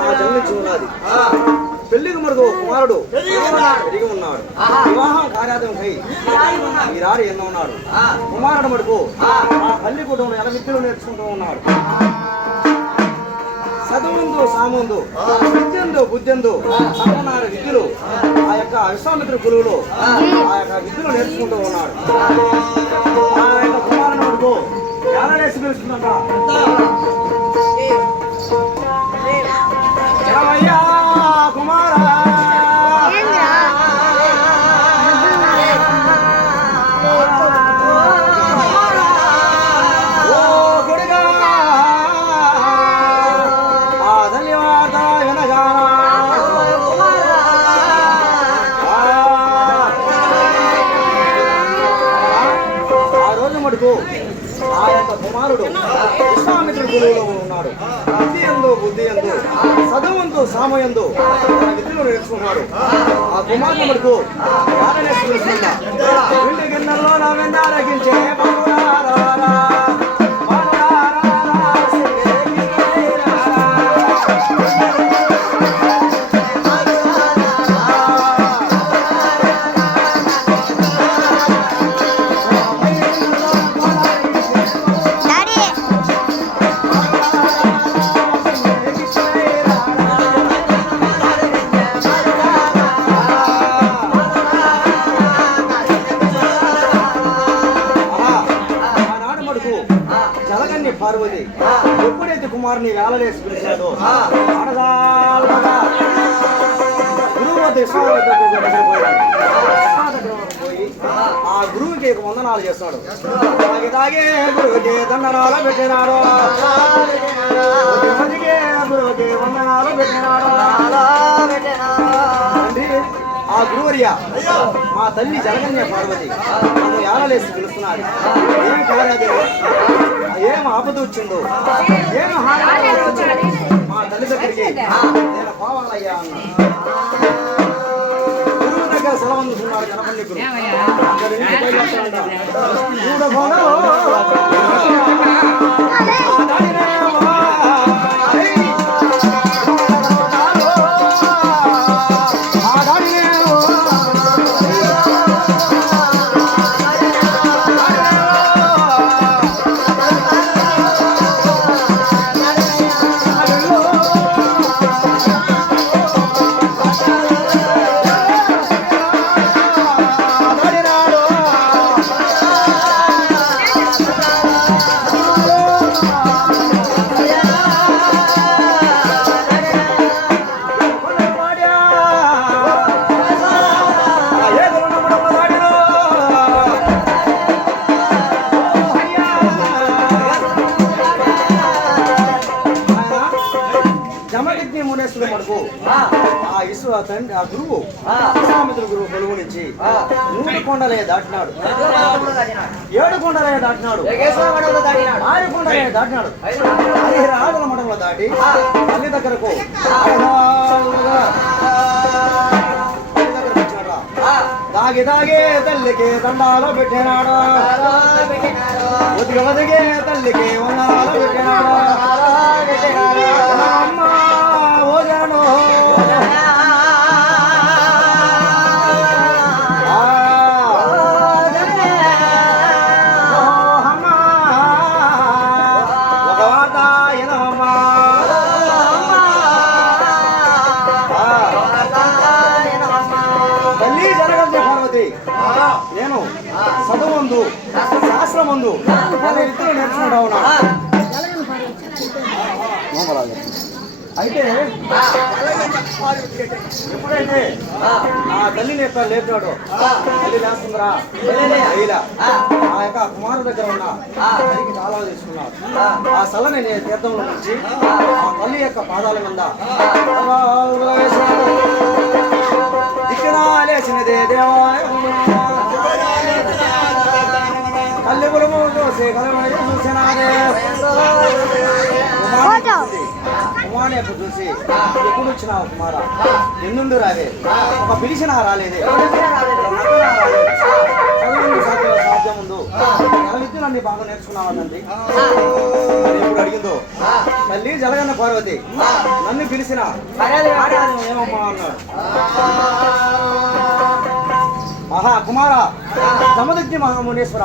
ఆ జన్మించి ఉన్నది పెళ్ళికి మరుగు కుమారుడు పెరిగి ఉన్నాడు. వివాహం కార్యాదమై ఈరాడు ఎన్నో ఉన్నాడు. కుమారుడు మటుకు ఆ. పల్లి కుటుంబం ఎలా విద్యలు నేర్చుకుంటూ ఉన్నాడు. చదువుందు సాముందు విద్యందు బుద్ధ్యందు సంపన్నార విద్యలు ఆ. యొక్క విశ్వామిత్ర గురువులు ఆ. యొక్క విద్యలు నేర్చుకుంటూ ఉన్నాడు. ఆ యొక్క కుమారుని వరకు ఎలానేసి పిలుస్తుందంట. కుమారుడు. విశ్వామిత్రుడు గురువులో ఉన్నాడు. బుద్ధి ఎందు బుద్ధి ఎందు సదవంతో సామయందు తన విద్యలు నేర్చుకున్నాడు. ఆ కుమారుడు మనకు యాడ నేర్చుకుంటుందా గిన్నెల్లో నా వెన్నారగించే బాలురారారా, కుమారుని వేలలేసి పిలిచాడో. గురువు వద్ద పోయి ఆ గురువుకి వందనాలు చేస్తాడు తాగి తాగే గురువుకి దండనాలు పెట్టినాడు. గురువుకి వందనాలు పెట్టినాడు. తండ్రి, ఆ గురువర్య మా తల్లి జలగన్య పార్వతి నన్ను ఏలలేసి పిలుస్తున్నది ఏం కార్యాదేవ ఏం ఆపద వచ్చిందో? ఏం హాని మా తల్లి దగ్గరికి నేను పోవాలయ్యా గురువు దగ్గర సెలవు గురువు. తండ్రి ఆ గురువు విశ్వామిత్ర గురువు కొలువు నుంచి నూరు కొండలే దాటినాడు. ఏడు కొండలే దాటినాడు. ఆరు కొండలే దాటినాడు. హరిహర ఆడల మఠంలో దాటి తల్లి దగ్గరకు దాగి దాగే తల్లికి దండాలు పెట్టినాడు. ఒదిగి ఒదిగే తల్లికి వందనాలు పెట్టినాడు. అమ్మ ఓజాను లేపినాడు. యొక్క లేస్తుందిరా ఆ యొక్క కుమారు దగ్గర ఉన్న తల్లికి చాలా తీసుకున్నాడు. ఆ సలని నేను తీర్థంలో నుంచి ఆ తల్లి యొక్క పాదాల మీద ఇక్కడ లేచినదే దేవాలయం. తల్లి గురము చూసి కలవడి చూసినాదే. కుమార్ యొక్క చూసి ఎప్పుడు వచ్చినావు కుమార? ఎన్నుండు రాలే ఒక పిలిచినా రాలేదే. చదువుండు ఆ విద్యను అన్ని బాగా నేర్చుకున్నావా తండ్రి? ఎప్పుడు అడిగిందో? తల్లి జలగన్న పార్వతి నన్ను పిలిచిన. ఏమమ్మా? అన్నాడు. మహా కుమార సమదజ్ఞ మహామునేశ్వర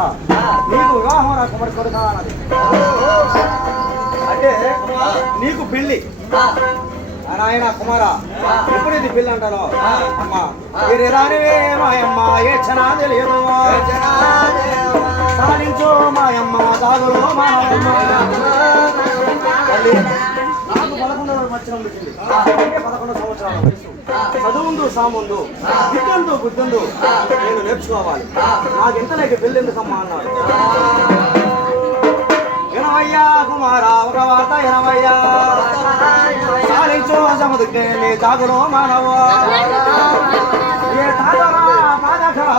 నీకు వివాహం రా కుమారి కొడుకా? అన్నది. అంటే నీకు పెళ్ళి నాయన కుమార ఎప్పుడు ఇది పెళ్ళి అంటాను. అమ్మా మీరు రానివే మాయమ్మ ఏ క్షణా తెలియదు సాధించు మాయమ్మ దాగులో మాయమ్మ. నాకు పదకొండవ అంటే పదకొండు సంవత్సరాల చదువుందు సాముందు విద్యందు బుద్ధందు నేను నేర్చుకోవాలి. నాకు ఎంత లేక పెళ్ళి ఎందుకమ్మా అన్నాడు ఎనవయ్యా కుమారా ఒక వార్త ఎనవయ్యా సాధించు సముద్రే నీ జాగులో మానవ ఏ తాగరా పాదకరా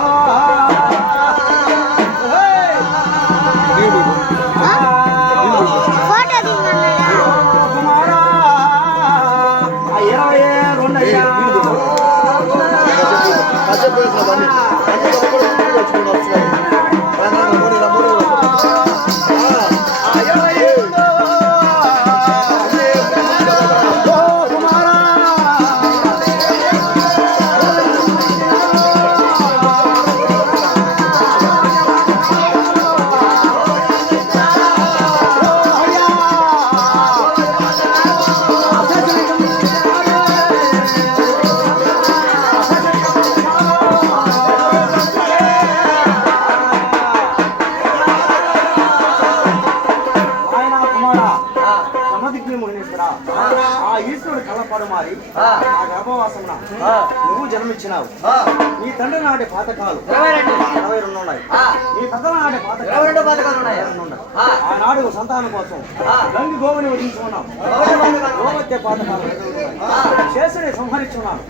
ఫోటో నీ తండ్రి నాటి పాతకాలు. ఇరవై రెండు. ఉన్నాయి. నీ పెద్దల నాటి పాతకాలు. ఉన్నాయి. ఆనాడు సంతానం కోసం గంగి గోవుని వదిలించుకున్నాం గోవత్య పాతకాలు. శేషుని సంహరించుకున్నాను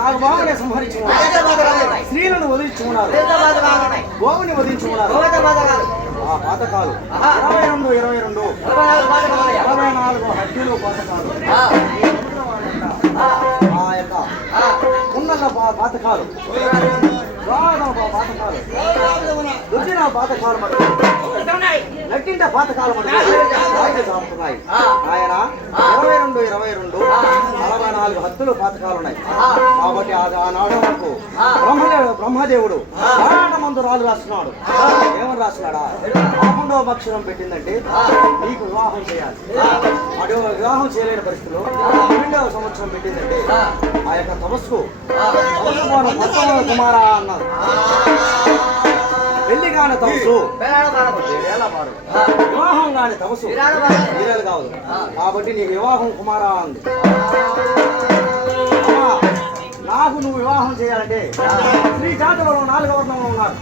నాకు బాగునే సంహరించుకున్నాను స్త్రీలను వదిలించుకున్నారు గోవుని వదిలించుకున్నారు ఆ పాతకాలు. ఇరవై రెండు ఇరవై రెండు. ఇరవై నాలుగు హద్దులు పాతకాలు. ఉన్నత పా- పాతకాలు. పాతకాలు పాతకాలు పాతకాలు సాగుతున్నాయి ఆయన ఇరవై రెండు ఇరవై రెండు నలభై నాలుగు హత్తులు పాతకాలు ఉన్నాయి. కాబట్టి ఆనాడు బ్రహ్మదేవుడు బ్రహ్మదేవుడు మందు రాజు రాస్తున్నాడు. ఏమని రాస్తున్నాడా? పదకొండవ అక్షరం పెట్టిందంటే నీకు వివాహం చేయాలి. అటు వివాహం చేయలేని పరిస్థితిలో రెండవ సంవత్సరం పెట్టిందంటే ఆ యొక్క తపస్సుకు తపస్సు కుమారా అన్నారు పెళ్ళి కాని తమసు పాడు వివాహం కాని తమసు కావదు. కాదు కాబట్టి నీ వివాహం కుమారా అంది. నాకు నువ్వు వివాహం చేయాలంటే శ్రీ జాతరలో నాలుగవ వర్ణంలో ఉన్నారు.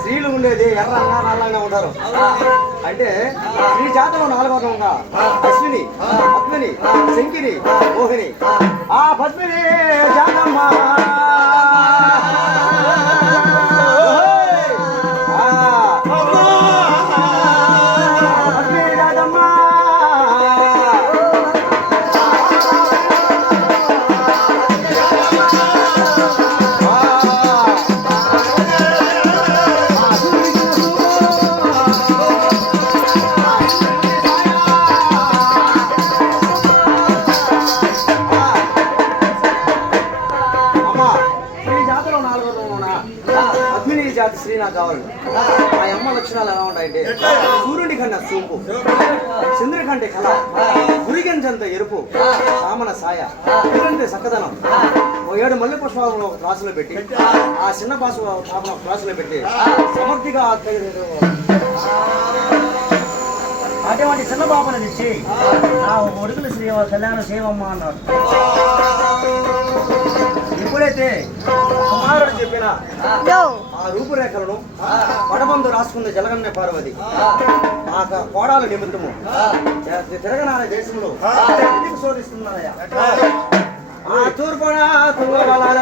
స్త్రీలు ఉండేది ఎర్రంగా నల్లంగా ఉంటారు. అంటే స్త్రీ జాతలో నాలుగోగా అశ్విని పద్మిని శంకిని మోహిని. ఆ పద్మిని జాతమ్మ. సూర్యుడి కన్నా చూపు చంద్రుడి కంటే కళ. గురిగంజంత ఎరుపు. సామన సాయ. ఇలాంటి చక్కదనం ఓ ఏడు మల్లె పుష్పాలను ఒక క్లాసులో పెట్టి ఆ చిన్న పాసు పాపను క్లాసులో పెట్టి సమర్థిగా అటువంటి చిన్న పాపను తెచ్చి నా కొడుకులు శ్రీ కళ్యాణ సేవమ్మ అన్నాడు ఎప్పుడైతే కుమారుడు చెప్పిన రూపురేఖలను పడబందు రాసుకుంది జలగన్న పార్వతి. ఆ. కోడాల నిమిత్తము. తిరగనాల దేశంలో శోధిస్తున్నాయా తూర్పున తుంగబలాల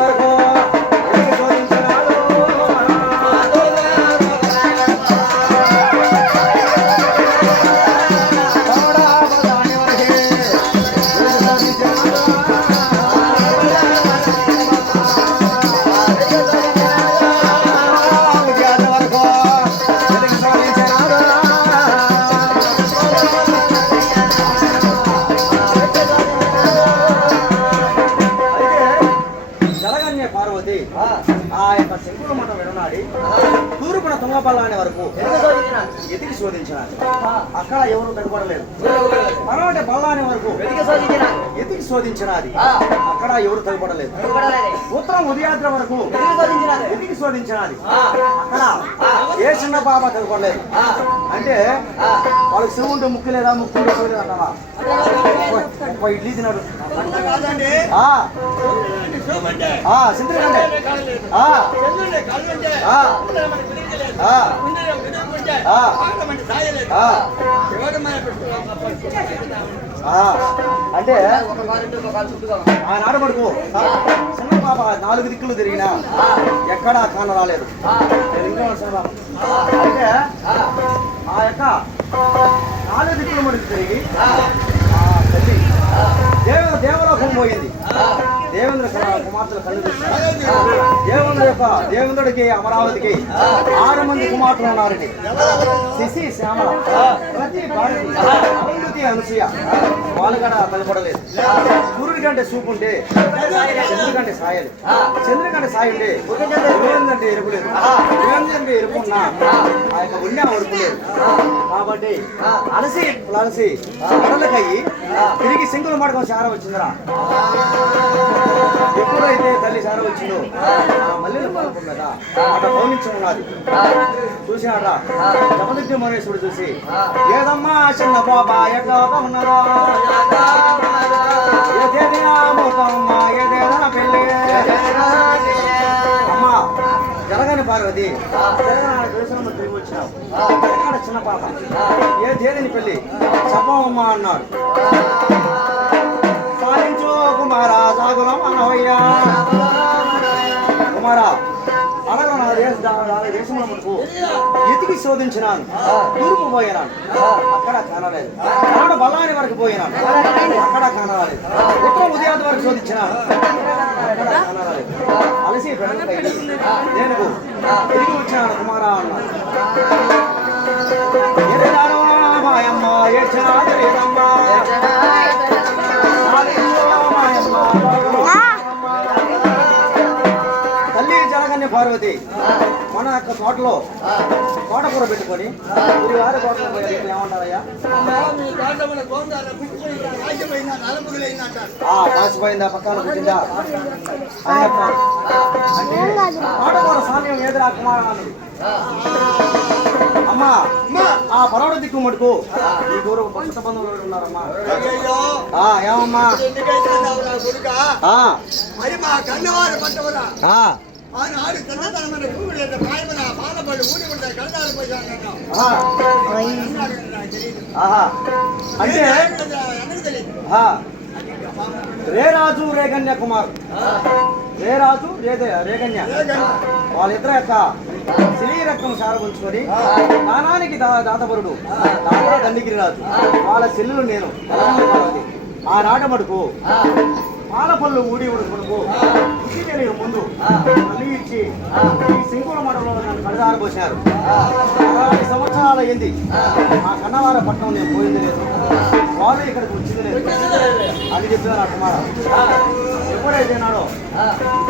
అక్కడ ఎవరు కనపడలేదు. మరొకటి పల్లాని వరకు ఎతికి శోధించినది అక్కడ ఎవరు తగపడలేదు ఉత్తరం ఉదయాద్ర వరకు ఎతికి శోధించినది అక్కడ ఏ చిన్న పాప తగపడలేదు అంటే వాళ్ళకి శివుంటే ముక్కు లేదా ముక్కు ఒక్క ఇడ్లీ తిన్నాడు ఆ, ఆ, అంటే ఆనాడు మడుకు చిన్న పాప నాలుగు దిక్కులు తిరిగినా ఎక్కడా కాన రాలేదు. అయితే ఆ. యొక్క నాలుగు దిక్కులు మడుకు తిరిగి దేవ దేవలోకం పోయింది. దేవేంద్ర కుమార్- కుమార్తెలు కళ్ళు దేవేంద్ర యొక్క దేవేంద్రుడికి అమరావతికి ఆరు మంది కుమార్తెలు ఉన్నారండి. శశి శ్యామల ప్రతి భారతి అరుంధతి అనసూయ. వాళ్ళు కూడా కనపడలేదు. సూర్యుడి కంటే చూపు ఉంటే చంద్రుడి కంటే సాయలు. చంద్రుడి కంటే సాయి ఉంటే ఎరుపు లేదు. ఎరుపు ఉన్నా ఆ. యొక్క ఉండే వరకు లేదు. కాబట్టి అలసి అలసి కడలకయ్యి తిరిగి సింగులు మడకం సార వచ్చిందిరా. ఎప్పుడైతే తల్లి సార వచ్చిందో మల్లెలు మీద అక్కడ పౌనించి ఉన్నది. చూసినాడా జమదిగ్గి మహేశ్వరుడు చూసి ఏదమ్మా చిన్న బాబా ఎట్లా ఉన్నదా? జరగని పార్వతి. జరగని దర్శనం తిరిగి వచ్చినావు. చిన్న పాప. ఏ తేదీని పెళ్ళి? చెప్పమ్మా అన్నారు. సాధించు కుమారా సాగులం అనవయ్యా. కుమారా అనగా నా దేశ మనకు ఎతికి శోధించినాను. తూర్పు పోయినాను. అక్కడ కానలేదు. నాడు బల్లాని వరకు పోయినాను. అక్కడ కానరాలేదు ఉత్తరం ఉదయాది వరకు శోధించినాను. అక్కడ కానరాలేదు అలసి నేను తిరిగి వచ్చినాను కుమారా అన్నాను ఏడ్చినా తెలియదమ్మ పార్వతి మన యొక్క తోటలో తోటకూర పెట్టుకొని మీరు వారి తోటలో పోయారు ఏమంటారయ్యా? కాసిపోయిందా పక్కన పుట్టిందా. అంటే తోటకూర సామ్యం ఎదురా కుమారా అన్నది అమ్మా ఆ పరోడ దిక్కు మటుకు ఈ దూరం పక్ష బంధువులు ఉన్నారమ్మా? ఏమమ్మా? మరి మా కన్నవారు ఆనాడు కన్నతనమైన భూమి లేదా పాయమన పాలపళ్ళు ఊడి ఉంటాయి కన్నదాలు పోయాను ఆ, ఆహా. అంటే ఎందుకు తెలియదు? ఆ, రేరాజు రేగన్య కుమార్. రేరాజు రేదే రేగన్య. వాళ్ళిద్దరు యొక్క సిలీ రక్తం సారపుంచుకొని దానానికి దాతపరుడు దాత దండిగిరిరాజు వాళ్ళ చెల్లెలు నేను. పార్వతి. ఆ నాట మటుకు పాలపళ్ళు ఊడి ఉడుకుడుకు కృషి తెలియ ముందు మళ్ళీ ఇచ్చి ఈ సింగుల మఠంలో నన్ను కడదారి పోసినారు అరవై సంవత్సరాలు అయింది. మా కన్నవార పట్టణం నేను పోయింది లేదు. వాళ్ళు ఇక్కడికి వచ్చింది లేదు. అని చెప్పినారు ఆ కుమార. ఎప్పుడైతే నాడో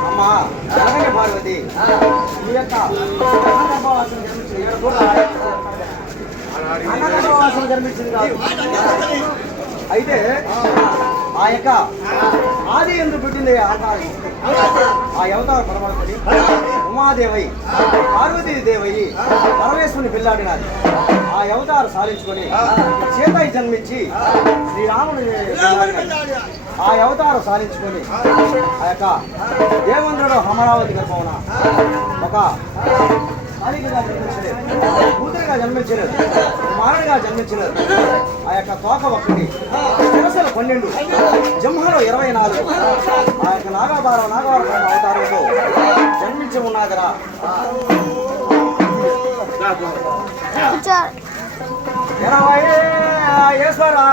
అమ్మా జగన్య పార్వతి ఈ యొక్క అన్నగర్భవాసం జన్మించింది ఏడు కూడా అన్నగర్భవాసం జన్మించింది కాదు. అయితే ఆ. యొక్క ఆది ఎందుకు పెట్టింది ఆకాశం ఆ అవతార పరమాత్మని ఉమాదేవై పార్వతీ దేవయ్యి పరమేశ్వరుని పిల్లాడినారు ఆ అవతార సాధించుకొని సీతయ్య జన్మించి శ్రీరాముడు ఆ అవతారం సాధించుకొని ఆ యొక్క దేవేంద్రుడు అమరావతి గర్భమున ఒక తల్లిగా జన్మించలేదు కూతురుగా జన్మించలేదు కుమారుడిగా జన్మించలేదు ఆ యొక్క తోక ఒక్కటి శిరసలు పన్నెండు జంహలో ఇరవై నాలుగు ఆ యొక్క నాగాభారం నాగవరం అవతారంలో జన్మించి ఉన్నాదిరా కూర్చో. ఇరవై ఈశ్వరా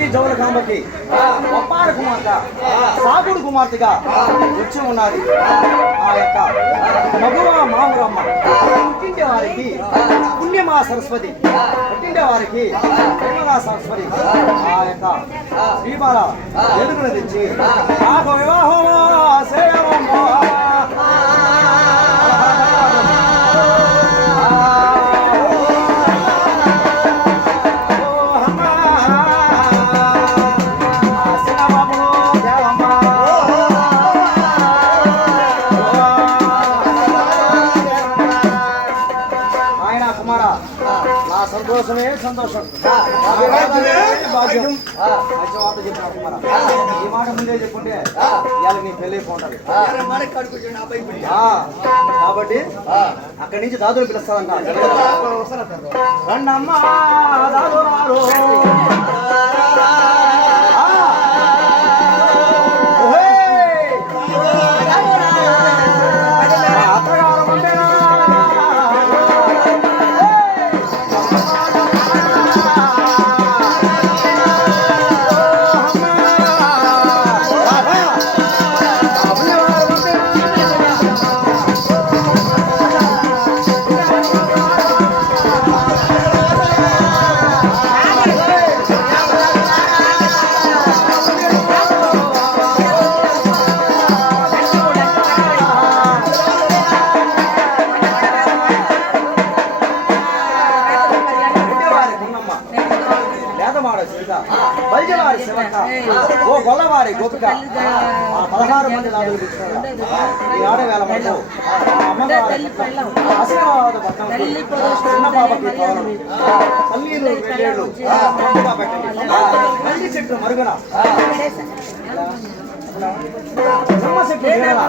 తల్లి జనాగన జౌల కాంబకి ఒప్పార కుమార్తె సాగుడు కుమార్తెగా వచ్చి ఉన్నది ఆ యొక్క మగువ మామురమ్మ పుట్టిండే వారికి పుణ్యమా సరస్వతి. పుట్టిండే వారికి పుణ్యమా సరస్వతి. ఆ యొక్క దీపాల ఎదుగును తెచ్చి నాకు వివాహం సేవ ఈ మాట ముందే చెప్పుంటే ఇవాళ నీ పెళ్ళి కాబట్టి అక్కడి నుంచి దాదులు పిలుస్తాదంట రండమ్మా దాదు గోపిక, ఆ పదహారు మంది పిలుచుకున్నారు. ఈ ఆడవేళ ఆశీర్వాద చిన్న పాపకి పల్లీలు చెట్టు మరుగున. చెట్టు బయలుదేరి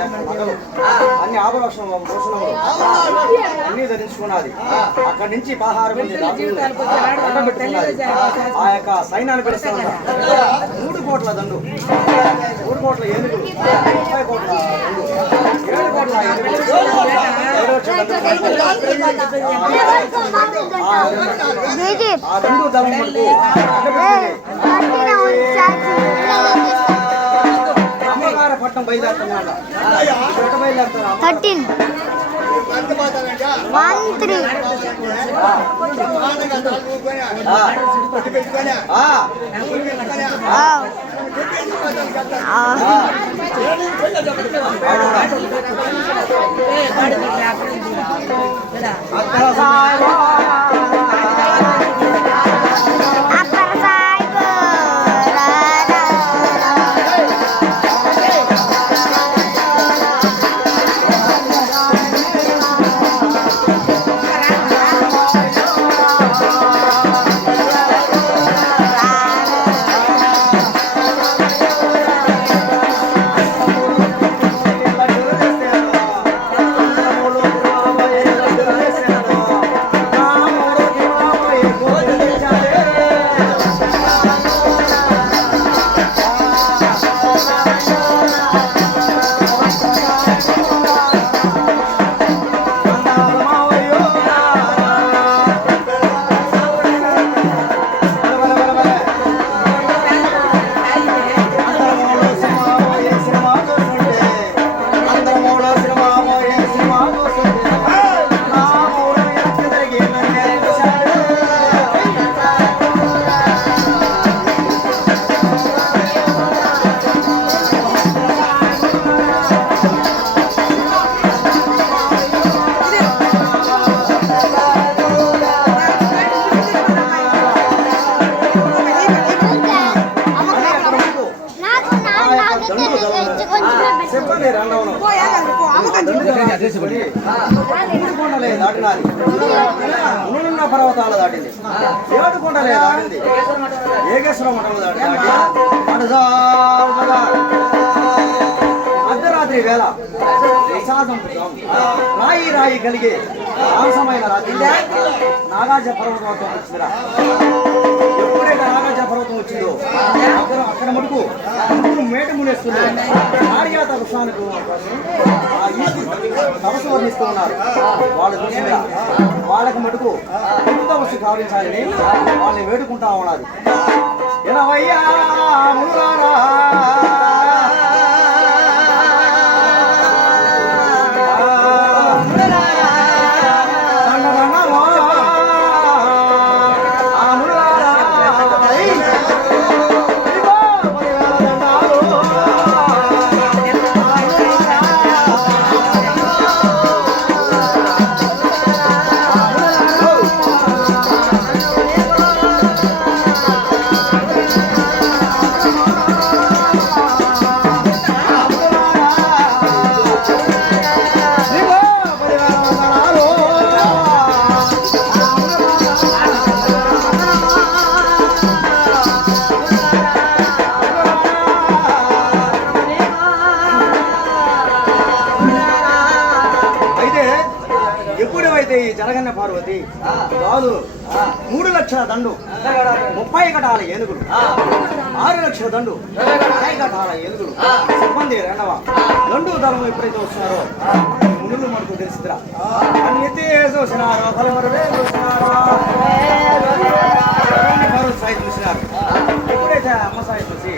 అన్న మగలు అన్ని ధరించుకున్నది అక్కడి నుంచి పదహారు ఆ యొక్క సైన్యాన్ని పెడుతున్నారు మూడు కోట్ల దండు మూడు కోట్ల ఏనుగులు ముప్పై కోట్ల. ఆ రెండు దళం పట్టణం బయలుదేరుతున్నాడు. ఎక్కడ థర్టీన్. One three. రెండవను పర్వతాలు దాటింది ఏడు కొండలే దాటింది ఏకేశ్వర మఠము దాటి అర్ధరాత్రి వేళ విషాదం రాయి రాయి కలిగి మాంసమైన రాత్రి నాగాజ పర్వతం వచ్చిందిరా ఎప్పుడైతే ఎప్పుడైతే పర్వతం వచ్చిందో అక్కడ అక్కడ మటుకు ముగ్గురు మేట మునేస్తుంది ఆర్యాత వృక్షానికి ఆ తపస్సు వర్ణిస్తూ ఉన్నారు వాళ్ళ దృష్టిగా వాళ్ళకి మటుకు హిందూ తపస్సు కావించాలని వాళ్ళని వేడుకుంటా ఉన్నారు. ఎనవయ్యా ఈ జరగన్న పార్వతి రాదు మూడు లక్షల దండు ముప్పై కటాల ఏనుగులు ఆరు లక్షల దండు అరవై కటాల ఏనుగులు సిబ్బంది రెండవ. రెండు దళం ఎప్పుడైతే వస్తున్నారో మునులు మనకు తెలిసిద్రా అన్ని చూసినారు పలుమరులే చూసినారు ఎవరిని పార్వతి సాయి చూసినారు. ఎప్పుడైతే అమ్మ సాయి చూసి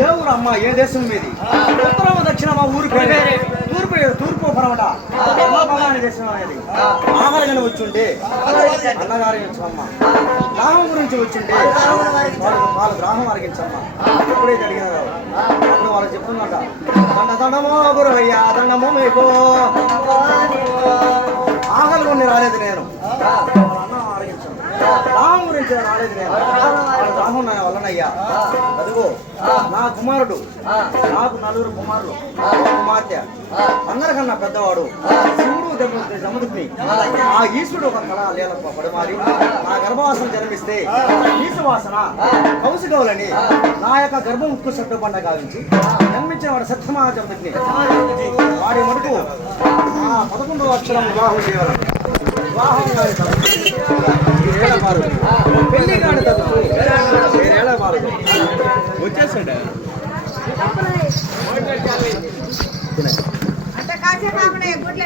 ఏ ఊరు అమ్మ ఏ దేశం మీది? ఉత్తరం దక్షిణ మా ఊరి పేరు. తూర్పు తూర్పు పరమట. అమ్మ భవాని దేశం అనేది. ఆహారంగా వచ్చుంటే అన్నగారి అమ్మ గ్రామం గురించి వచ్చుంటే వాళ్ళ గ్రామం అరిగించమ్మ. ఇప్పుడే అడిగినారో అప్పుడు వాళ్ళు చెప్తున్నట దండ దండమో గురవయ్యా దండమో మీకు. ఆకలి కొన్ని రాలేదు నేను. వాళ్ళ అన్నం అడిగించాను గ్రామం గురించి రాలేదు నేను. గ్రామం వల్లనయ్యా అదిగో నా కుమారుడు. నాకు నలుగురు కుమారులు. ఒక కుమార్తె. అందరికన్నా పెద్దవాడు. శివుడు సముద్రుని ఆ. ఈశ్వరుడు ఒక కళ లీల పడమారి నా గర్భవాసన జన్మిస్తే ఈశ్వవాసన కౌశికవులని నా యొక్క గర్భం ఉక్కు సట్టు పండ గావించి జన్మించిన వాడు సత్యమా జన్మిని వాడి మటుకు ఆ పదకొండు అక్షరం వివాహం చేయాలి. వివాహం కాని తపస్సు. ఈ ఏళ్ళ మారు. పెళ్ళి కాని తపస్సు. ఏడేళ్ళ మారు. వచ్చేసాడు అంత కాసేపు ఆపడే గుడ్ల